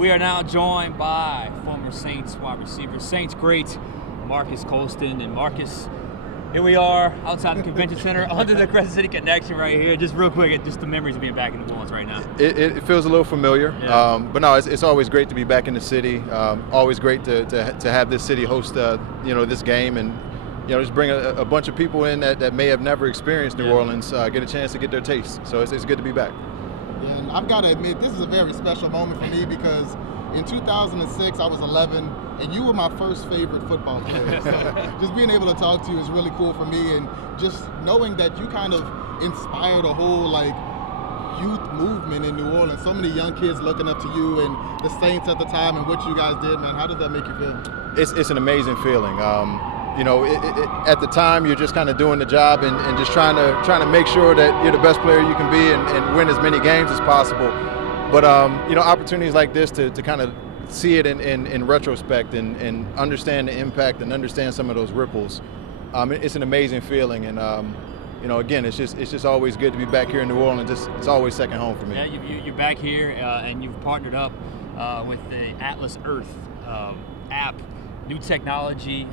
We are now joined by former Saints wide receiver, Saints great Marques Colston. And Marques, here we are outside the convention center under the Crescent City Connection right here. Just real quick, just the memories of being back in New Orleans right now. It feels a little familiar, yeah. But no, it's always great to be back in the city. Always great to have this city host this game, and just bring a bunch of people in that may have never experienced New Orleans, get a chance to get their taste. So it's good to be back. Yeah, and I've got to admit, this is a very special moment for me because in 2006 I was 11, and you were my first favorite football player. So just being able to talk to you is really cool for me, and just knowing that you kind of inspired a whole youth movement in New Orleans. So many young kids looking up to you and the Saints at the time and what you guys did, man. How did that make you feel? It's an amazing feeling. At the time you're just kind of doing the job and just trying to make sure that you're the best player you can be and win as many games as possible. But opportunities like this to kind of see it in retrospect and understand the impact and understand some of those ripples, it's an amazing feeling. And again, it's just always good to be back here in New Orleans. It's always second home for me. Yeah, you're back here and you've partnered up with the Atlas Earth app, new technology.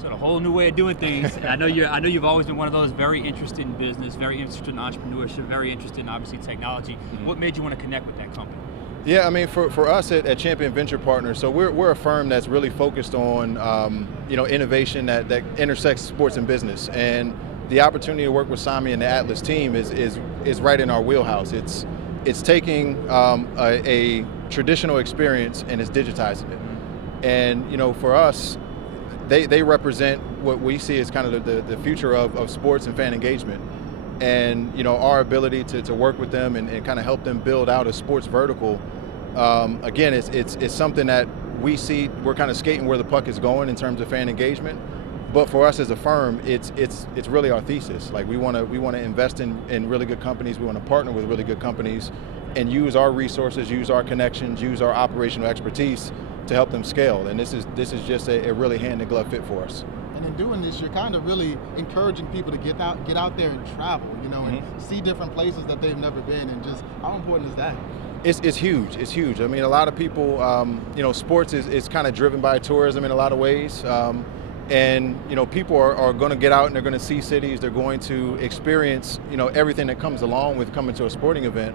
Sort of a whole new way of doing things. And I know you've always been one of those very interested in business, very interested in entrepreneurship, very interested in obviously technology. Mm-hmm. What made you want to connect with that company? Yeah, I mean, for us at Champion Venture Partners, so we're a firm that's really focused on innovation that intersects sports and business. And the opportunity to work with Sami and the Atlas team is right in our wheelhouse. It's taking a traditional experience and it's digitizing it. And for us, they represent what we see as kind of the future of sports and fan engagement. And our ability to work with them and kind of help them build out a sports vertical, again, it's something that we see. We're kind of skating where the puck is going in terms of fan engagement. But for us as a firm, it's really our thesis. Like we want to invest in really good companies. We want to partner with really good companies and use our resources, use our connections, use our operational expertise to help them scale. And this is just a really hand-in-glove fit for us. And in doing this, you're kind of really encouraging people to get out there and travel, and see different places that they've never been. And just how important is that? It's huge. It's huge. I mean, a lot of people, sports is kind of driven by tourism in a lot of ways. And people are going to get out and they're going to see cities. They're going to experience everything that comes along with coming to a sporting event.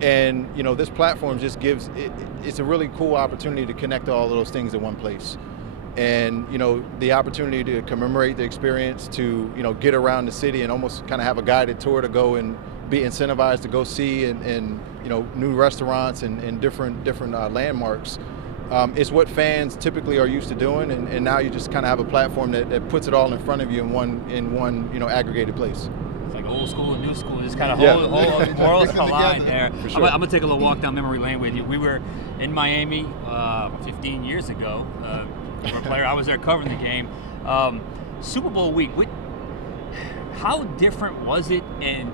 And this platform just gives it's a really cool opportunity to connect all of those things in one place. And the opportunity to commemorate the experience, to get around the city and almost kind of have a guided tour to go and be incentivized to go see and new restaurants and different landmarks. It's what fans typically are used to doing, and now you just kind of have a platform that puts it all in front of you in one aggregated place. It's like old school and new school, just kind of whole worlds collide there. For sure. I'm gonna take a little walk down memory lane with you. We were in Miami 15 years ago. For a player, I was there covering the game. Super Bowl week. How different was it, and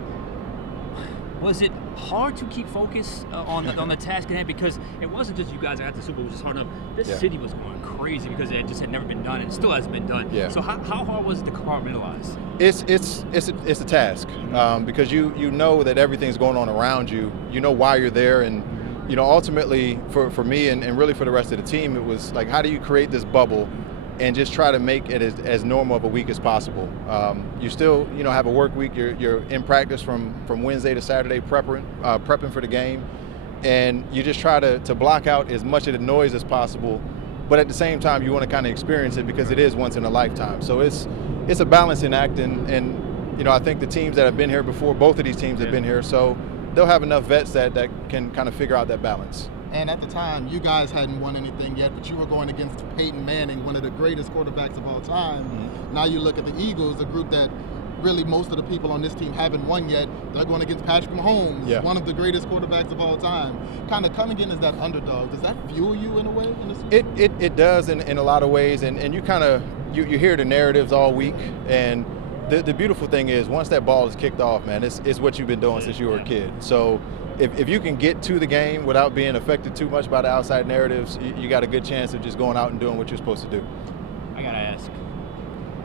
was it hard to keep focus on the task at hand? Because it wasn't just you guys at the Super Bowl, it was just hard enough. This city was going crazy because it just had never been done, and it still hasn't been done. Yeah. So how hard was it to compartmentalize? It's a task because you know that everything's going on around you. You know why you're there, and ultimately for me and really for the rest of the team, it was like, how do you create this bubble and just try to make it as normal of a week as possible. You still, have a work week. You're in practice from Wednesday to Saturday, prepping for the game, and you just try to block out as much of the noise as possible. But at the same time, you want to kind of experience it because it is once in a lifetime. So it's a balancing act, and I think the teams that have been here before, both of these teams have been here, so they'll have enough vets that can kind of figure out that balance. And at the time, you guys hadn't won anything yet, but you were going against Peyton Manning, one of the greatest quarterbacks of all time. Mm-hmm. Now you look at the Eagles, a group that really most of the people on this team haven't won yet. They're going against Patrick Mahomes, one of the greatest quarterbacks of all time. Kind of coming in as that underdog, does that fuel you in a way? It does in a lot of ways, and you kind of you hear the narratives all week, and the beautiful thing is once that ball is kicked off, man, it's what you've been doing since you were a kid. So if you can get to the game without being affected too much by the outside narratives, you got a good chance of just going out and doing what you're supposed to do. I gotta ask,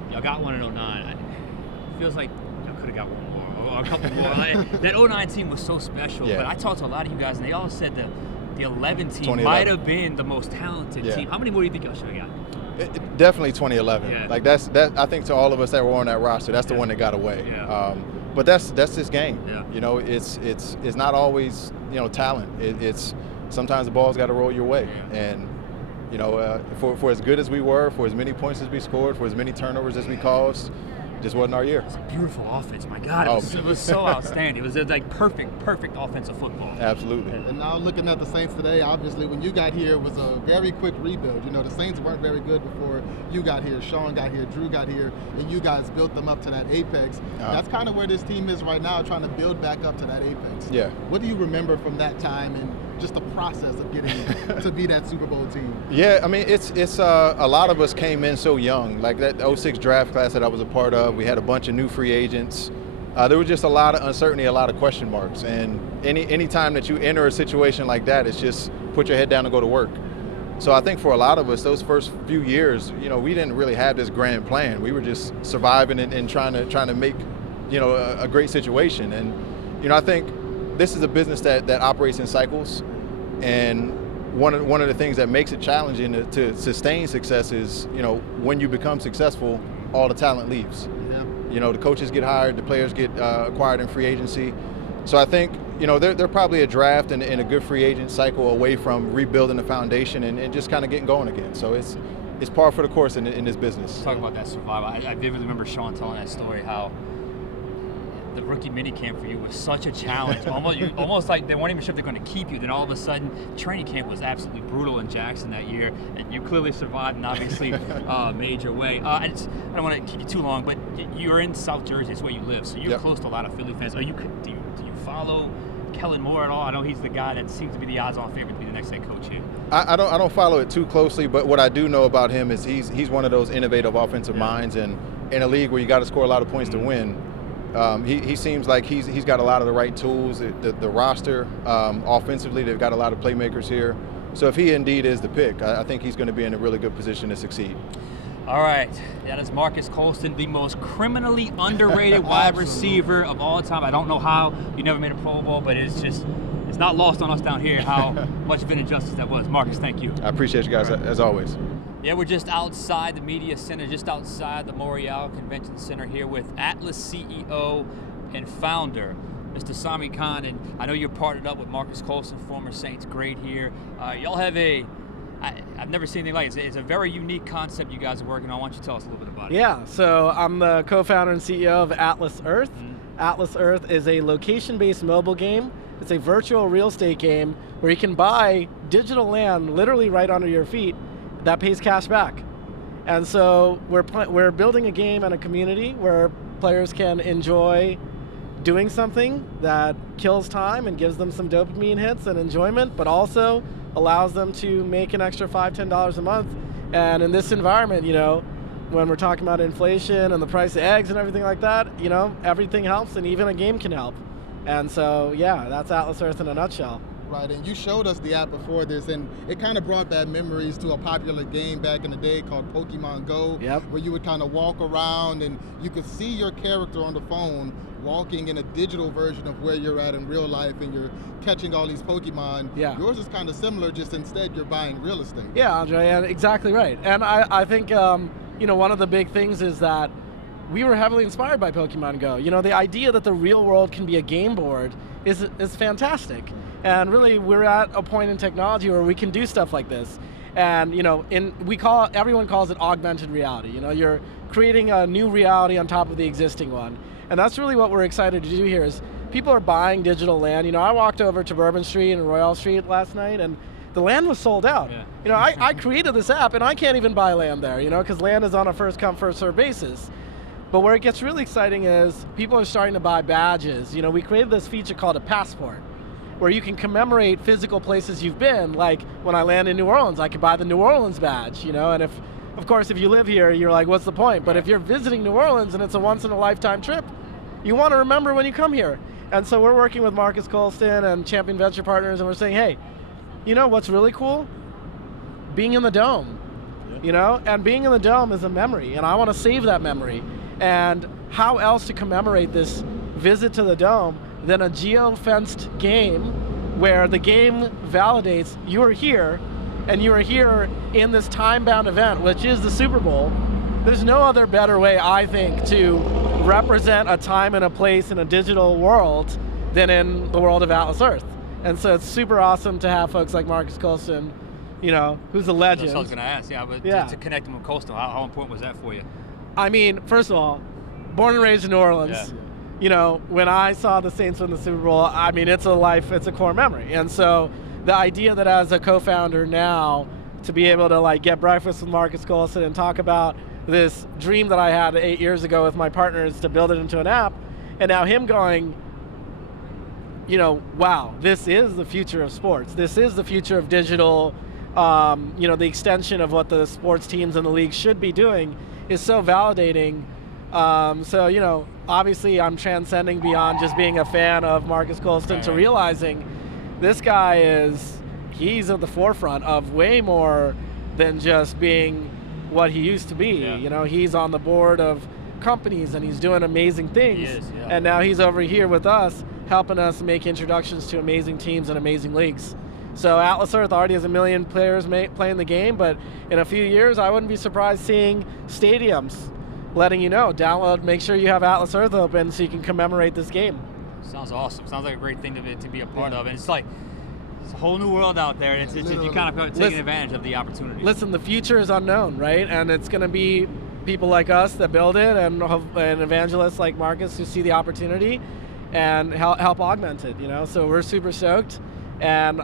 y'all got one in 09. It feels like y'all could have got one more, or a couple more. That 09 team was so special, but I talked to a lot of you guys, and they all said that the 11 team 2011. might have been the most talented Yeah. team. How many more do you think y'all should have got? Definitely 2011. Yeah. Like that. I think to all of us that were on that roster, that's the one that got away. Yeah. But that's this game. Yeah. You know, it's not always talent. It's sometimes the ball's got to roll your way. Yeah. And for as good as we were, for as many points as we scored, for as many turnovers as we caused, just wasn't our year. It's a beautiful offense. My God, it was so outstanding. It was like perfect offensive football. Absolutely. And now looking at the Saints today, obviously when you got here, it was a very quick rebuild. The Saints weren't very good before you got here. Sean got here, Drew got here, and you guys built them up to that apex. That's kind of where this team is right now, trying to build back up to that apex. Yeah. What do you remember from that time and just the process of getting to be that Super Bowl team? Yeah, I mean, it's a lot of us came in so young. Like that 06 draft class that I was a part of, we had a bunch of new free agents. There was just a lot of uncertainty, a lot of question marks. And any time that you enter a situation like that, it's just put your head down and go to work. So I think for a lot of us, those first few years, we didn't really have this grand plan. We were just surviving and trying to make, a great situation. And, I think this is a business that operates in cycles. And one of the things that makes it challenging to sustain success is, when you become successful, all the talent leaves. Yeah. The coaches get hired, the players get acquired in free agency. So I think, they're probably a draft and a good free agent cycle away from rebuilding the foundation and just kind of getting going again. So it's par for the course in this business. Talk about that survival. I vividly remember Sean telling that story, how the rookie minicamp for you was such a challenge. almost like they weren't even sure if they're going to keep you. Then all of a sudden, training camp was absolutely brutal in Jackson that year, and you clearly survived and obviously made your way. I don't want to keep you too long, but you're in South Jersey. It's where you live, so you're close to a lot of Philly fans. Do you follow Kellen Moore at all? I know he's the guy that seems to be the odds-on favorite to be the next head coach here. I don't follow it too closely, but what I do know about him is he's one of those innovative offensive minds, and in a league where you got to score a lot of points to win. He seems like he's got a lot of the right tools. The roster, offensively, they've got a lot of playmakers here. So if he indeed is the pick, I think he's going to be in a really good position to succeed. All right, that is Marques Colston, the most criminally underrated wide receiver of all time. I don't know how you never made a Pro Bowl, but it's not lost on us down here how much of an injustice that was. Marques, thank you. I appreciate you guys, as always. Yeah, we're just outside the media center, just outside the Montreal Convention Center here with Atlas CEO and founder, Mr. Sami Khan. And I know you're partnered up with Marques Colston, former Saints great here. Y'all have I've never seen anything like it. It's a very unique concept you guys are working on. Why don't you tell us a little bit about it? Yeah, so I'm the co-founder and CEO of Atlas Earth. Atlas Earth is a location-based mobile game. It's a virtual real estate game where you can buy digital land literally right under your feet that pays cash back. And so we're building a game and a community where players can enjoy doing something that kills time and gives them some dopamine hits and enjoyment, but also allows them to make an extra $5, $10 a month. And in this environment, when we're talking about inflation and the price of eggs and everything like that, everything helps, and even a game can help. And so, yeah, that's Atlas Earth in a nutshell. Right, and you showed us the app before this, and it kind of brought back memories to a popular game back in the day called Pokemon Go, where you would kind of walk around and you could see your character on the phone walking in a digital version of where you're at in real life, and you're catching all these Pokemon. Yeah. Yours is kind of similar, just instead you're buying real estate. Yeah, Andre, and exactly right. And I think, one of the big things is that we were heavily inspired by Pokemon Go. The idea that the real world can be a game board is fantastic. And really, we're at a point in technology where we can do stuff like this. And everyone calls it augmented reality. You're creating a new reality on top of the existing one. And that's really what we're excited to do here is people are buying digital land. I walked over to Bourbon Street and Royal Street last night, and the land was sold out. Yeah. I created this app, and I can't even buy land there, because land is on a first come, first served basis. But where it gets really exciting is people are starting to buy badges. We created this feature called a passport, where you can commemorate physical places you've been. Like when I land in New Orleans, I could buy the New Orleans badge, and of course, if you live here, you're like, what's the point? But if you're visiting New Orleans and it's a once-in-a-lifetime trip, you want to remember when you come here. And so we're working with Marques Colston and Champion Venture Partners, and we're saying, hey, what's really cool? Being in the Dome, and being in the Dome is a memory, and I want to save that memory. And how else to commemorate this visit to the Dome than a geo-fenced game where the game validates you are here, and you are here in this time-bound event, which is the Super Bowl. There's no other better way, I think, to represent a time and a place in a digital world than in the world of Atlas Earth. And so it's super awesome to have folks like Marques Colston, you know, who's a legend. That's what I was going to ask, yeah, but to connect him with Colston, how important was that for you? I mean, first of all, born and raised in New Orleans. Yeah. You know, when I saw the Saints win the Super Bowl, I mean, it's a core memory. And so the idea that as a co-founder now, to be able to like get breakfast with Marques Colston and talk about this dream that I had 8 years ago with my partners to build it into an app, and now him going, you know, wow, this is the future of sports. This is the future of digital, you know, the extension of what the sports teams and the league should be doing is so validating. So, you know, obviously I'm transcending beyond just being a fan of Marques Colston to realizing this guy he's at the forefront of way more than just being what he used to be. Yeah. You know, he's on the board of companies and he's doing amazing things. He is, yeah. And now he's over here with us, helping us make introductions to amazing teams and amazing leagues. So Atlas Earth already has 1 million players playing the game, but in a few years, I wouldn't be surprised seeing stadiums letting you know, download, make sure you have Atlas Earth open so you can commemorate this game. Sounds awesome. Sounds like a great thing to be a part of. And it's like, it's a whole new world out there, and it's you kind of taking advantage of the opportunity. Listen, the future is unknown, right? And it's going to be people like us that build it, and evangelists like Marques who see the opportunity and help augment it, you know? So we're super stoked. And,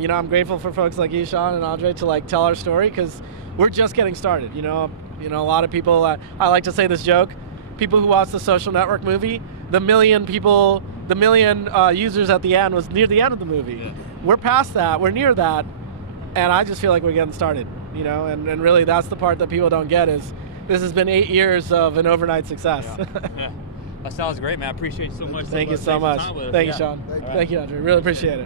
you know, I'm grateful for folks like you, Sean and Andre, to like tell our story, because we're just getting started, you know? A lot of people, I like to say this joke, people who watch the Social Network movie, the million users at the end was near the end of the movie. Yeah. We're past that, we're near that, and I just feel like we're getting started, you know? And really that's the part that people don't get is this has been 8 years of an overnight success. Yeah. That sounds great, man. I appreciate you so much. Thank you so much. Thank you, Sean. Thank you, Andre. Really appreciate it.